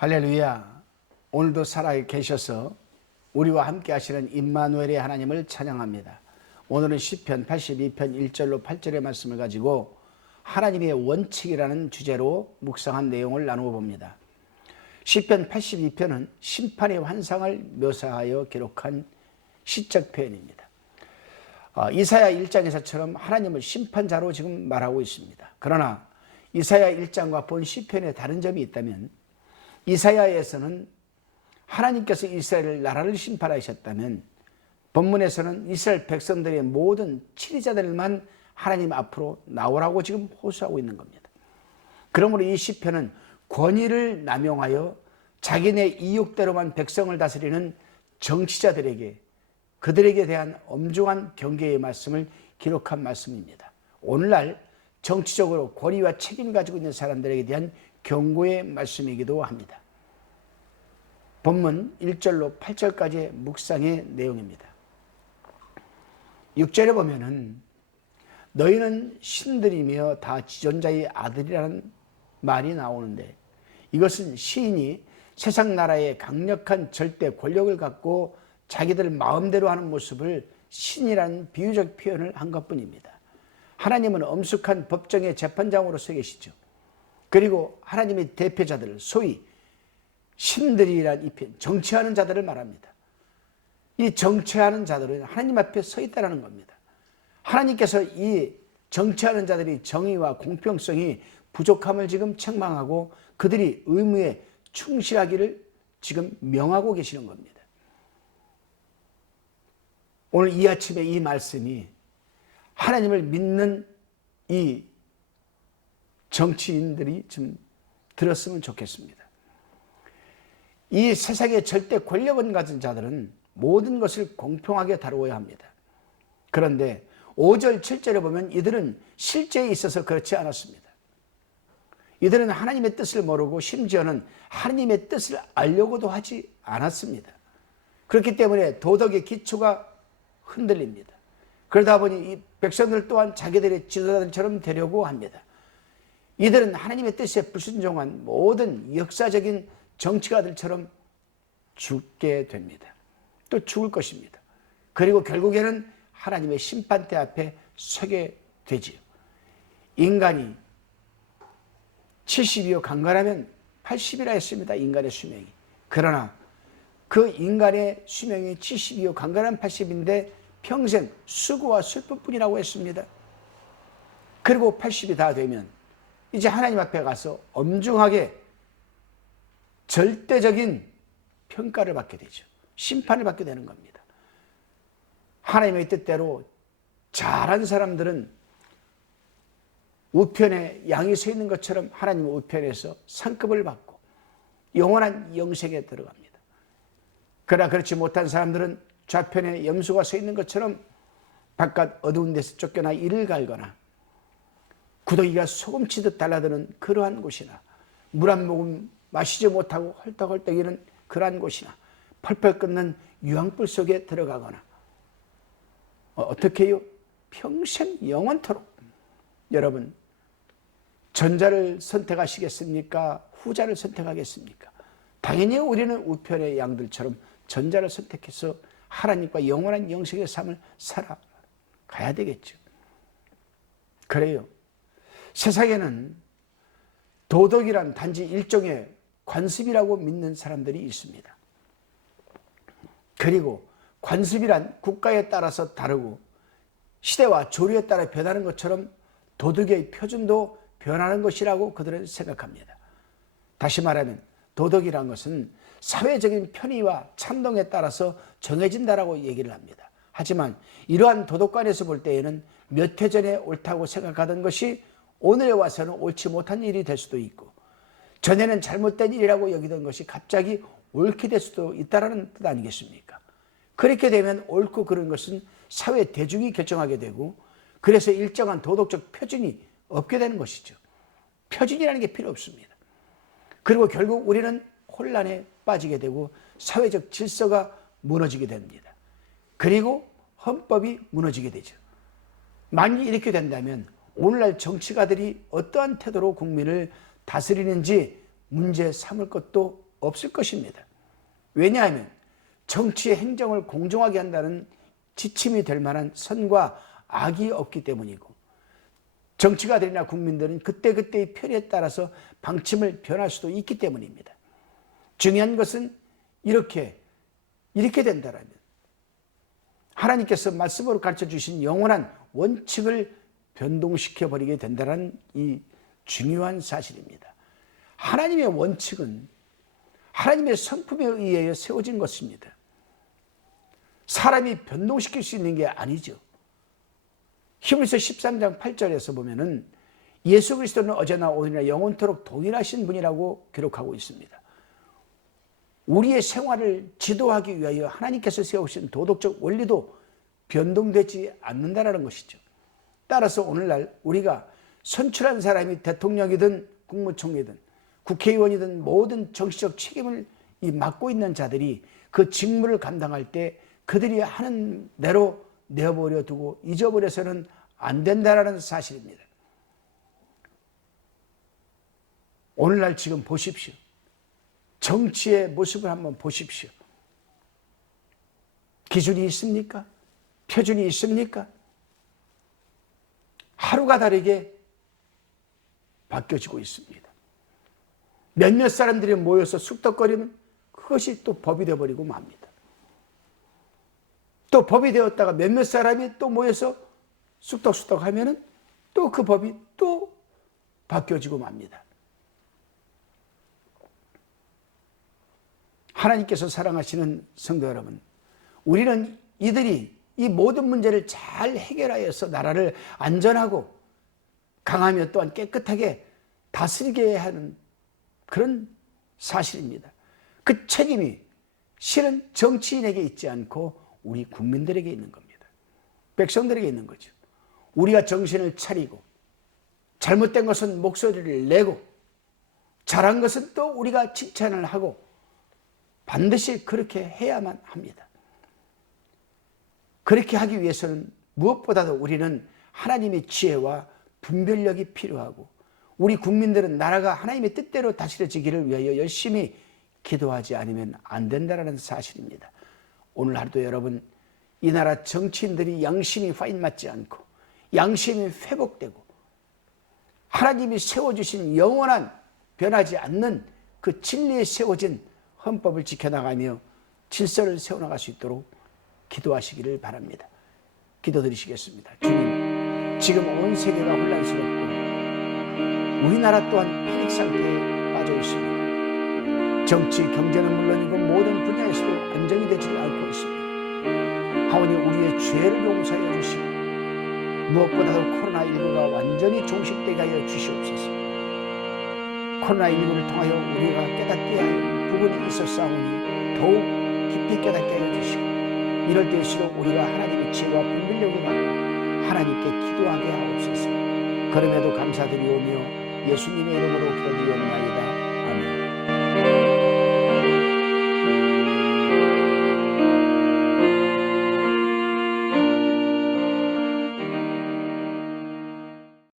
할렐루야. 오늘도 살아 계셔서 우리와 함께 하시는 임마누엘의 하나님을 찬양합니다. 오늘은 시편 82편 1절로 8절의 말씀을 가지고 하나님의 원칙이라는 주제로 묵상한 내용을 나누어 봅니다. 시편 82편은 심판의 환상을 묘사하여 기록한 시적 표현입니다. 이사야 1장에서처럼 하나님을 심판자로 지금 말하고 있습니다. 그러나 이사야 1장과 본 시편에 다른 점이 있다면, 이사야에서는 하나님께서 이스라엘 나라를 심판하셨다면, 본문에서는 이스라엘 백성들의 모든 치리자들만 하나님 앞으로 나오라고 지금 호소하고 있는 겁니다. 그러므로 이 시편은 권위를 남용하여 자기네 이욕대로만 백성을 다스리는 정치자들에게, 그들에게 대한 엄중한 경계의 말씀을 기록한 말씀입니다. 오늘날 정치적으로 권위와 책임을 가지고 있는 사람들에게 대한 경고의 말씀이기도 합니다. 본문 1절로 8절까지의 묵상의 내용입니다. 6절에 보면은 너희는 신들이며 다 지존자의 아들이라는 말이 나오는데, 이것은 시인이 세상 나라의 강력한 절대 권력을 갖고 자기들 마음대로 하는 모습을 신이라는 비유적 표현을 한 것뿐입니다. 하나님은 엄숙한 법정의 재판장으로 서 계시죠. 그리고 하나님의 대표자들, 소위 신들이란 이 표현, 정치하는 자들을 말합니다. 이 정치하는 자들은 하나님 앞에 서 있다는 겁니다. 하나님께서 이 정치하는 자들이 정의와 공평성이 부족함을 지금 책망하고 그들이 의무에 충실하기를 지금 명하고 계시는 겁니다. 오늘 이 아침에 이 말씀이 하나님을 믿는 이 정치인들이 좀 들었으면 좋겠습니다. 이 세상의 절대 권력을 가진 자들은 모든 것을 공평하게 다루어야 합니다. 그런데 5절, 7절에 보면 이들은 실제에 있어서 그렇지 않았습니다. 이들은 하나님의 뜻을 모르고 심지어는 하나님의 뜻을 알려고도 하지 않았습니다. 그렇기 때문에 도덕의 기초가 흔들립니다. 그러다 보니 이 백성들 또한 자기들의 지도자들처럼 되려고 합니다. 이들은 하나님의 뜻에 불순종한 모든 역사적인 정치가들처럼 죽게 됩니다. 또 죽을 것입니다. 그리고 결국에는 하나님의 심판대 앞에 서게 되지요. 인간이 70이요 강건하면 80이라 했습니다. 인간의 수명이. 그러나 그 인간의 수명이 70이요 강건한 80인데 평생 수고와 슬픔뿐이라고 했습니다. 그리고 80이 다 되면 이제 하나님 앞에 가서 엄중하게 절대적인 평가를 받게 되죠. 심판을 받게 되는 겁니다. 하나님의 뜻대로 잘한 사람들은 우편에 양이 서 있는 것처럼 하나님의 우편에서 상급을 받고 영원한 영생에 들어갑니다. 그러나 그렇지 못한 사람들은 좌편에 염소가 서 있는 것처럼 바깥 어두운 데서 쫓겨나 이를 갈거나 구더기가 소금치듯 달라드는 그러한 곳이나 물 한 모금 마시지 못하고 헐떡헐떡이는 그러한 곳이나 펄펄 끓는 유황불 속에 들어가거나 어떻게 해요? 평생 영원토록. 여러분, 전자를 선택하시겠습니까? 후자를 선택하겠습니까? 당연히 우리는 우편의 양들처럼 전자를 선택해서 하나님과 영원한 영생의 삶을 살아가야 되겠죠. 그래요. 세상에는 도덕이란 단지 일종의 관습이라고 믿는 사람들이 있습니다. 그리고 관습이란 국가에 따라서 다르고 시대와 조류에 따라 변하는 것처럼 도덕의 표준도 변하는 것이라고 그들은 생각합니다. 다시 말하면 도덕이란 것은 사회적인 편의와 찬동에 따라서 정해진다라고 얘기를 합니다. 하지만 이러한 도덕관에서 볼 때에는 몇 해 전에 옳다고 생각하던 것이 오늘에 와서는 옳지 못한 일이 될 수도 있고, 전에는 잘못된 일이라고 여기던 것이 갑자기 옳게 될 수도 있다는 뜻 아니겠습니까? 그렇게 되면 옳고 그른 것은 사회 대중이 결정하게 되고, 그래서 일정한 도덕적 표준이 없게 되는 것이죠. 표준이라는 게 필요 없습니다. 그리고 결국 우리는 혼란에 빠지게 되고 사회적 질서가 무너지게 됩니다. 그리고 헌법이 무너지게 되죠. 만일 이렇게 된다면 오늘날 정치가들이 어떠한 태도로 국민을 다스리는지 문제 삼을 것도 없을 것입니다. 왜냐하면 정치의 행정을 공정하게 한다는 지침이 될 만한 선과 악이 없기 때문이고, 정치가들이나 국민들은 그때그때의 편의에 따라서 방침을 변할 수도 있기 때문입니다. 중요한 것은 이렇게 된다라면 하나님께서 말씀으로 가르쳐 주신 영원한 원칙을 변동시켜 버리게 된다는 이 중요한 사실입니다. 하나님의 원칙은 하나님의 성품에 의해 세워진 것입니다. 사람이 변동시킬 수 있는 게 아니죠. 히브리서 13장 8절에서 보면은 예수 그리스도는 어제나 오늘이나 영원토록 동일하신 분이라고 기록하고 있습니다. 우리의 생활을 지도하기 위하여 하나님께서 세우신 도덕적 원리도 변동되지 않는다라는 것이죠. 따라서 오늘날 우리가 선출한 사람이 대통령이든 국무총리든 국회의원이든 모든 정치적 책임을 맡고 있는 자들이 그 직무를 감당할 때 그들이 하는 대로 내버려 두고 잊어버려서는 안 된다라는 사실입니다. 오늘날 지금 보십시오. 정치의 모습을 한번 보십시오. 기준이 있습니까? 표준이 있습니까? 하루가 다르게 바뀌어지고 있습니다. 몇몇 사람들이 모여서 쑥덕거리면 그것이 또 법이 되어버리고 맙니다. 또 법이 되었다가 몇몇 사람이 또 모여서 쑥덕쑥덕 하면은 또 그 법이 또 바뀌어지고 맙니다. 하나님께서 사랑하시는 성도 여러분, 우리는 이들이 이 모든 문제를 잘 해결하여서 나라를 안전하고 강하며 또한 깨끗하게 다스리게 하는 그런 사실입니다. 그 책임이 실은 정치인에게 있지 않고 우리 국민들에게 있는 겁니다. 백성들에게 있는 거죠. 우리가 정신을 차리고 잘못된 것은 목소리를 내고 잘한 것은 또 우리가 칭찬을 하고 반드시 그렇게 해야만 합니다. 그렇게 하기 위해서는 무엇보다도 우리는 하나님의 지혜와 분별력이 필요하고 우리 국민들은 나라가 하나님의 뜻대로 다스려지기를 위하여 열심히 기도하지 않으면 안 된다는 사실입니다. 오늘 하루도 여러분, 이 나라 정치인들이 양심이 파인맞지 않고 양심이 회복되고 하나님이 세워주신 영원한 변하지 않는 그 진리에 세워진 헌법을 지켜나가며 질서를 세워나갈 수 있도록 기도하시기를 바랍니다. 기도드리시겠습니다. 주님, 지금 온 세계가 혼란스럽고 우리나라 또한 패닉 상태에 빠져 있습니다. 정치, 경제는 물론이고 모든 분야에서도 안정이 되지 않고 있습니다. 하오니 우리의 죄를 용서하여 주시고 무엇보다도 코로나19가 완전히 종식되게 하여 주시옵소서. 코로나19를 통하여 우리가 깨닫게 할 부분이 있었사오니 더욱 깊이 깨닫게 하여 주시고 이럴 때일수록 우리가 하나님의 지혜와 분별력을 받고 하나님께 기도하게 하옵소서. 그럼에도 감사드리오며 예수님의 이름으로 기도드리옵나이다.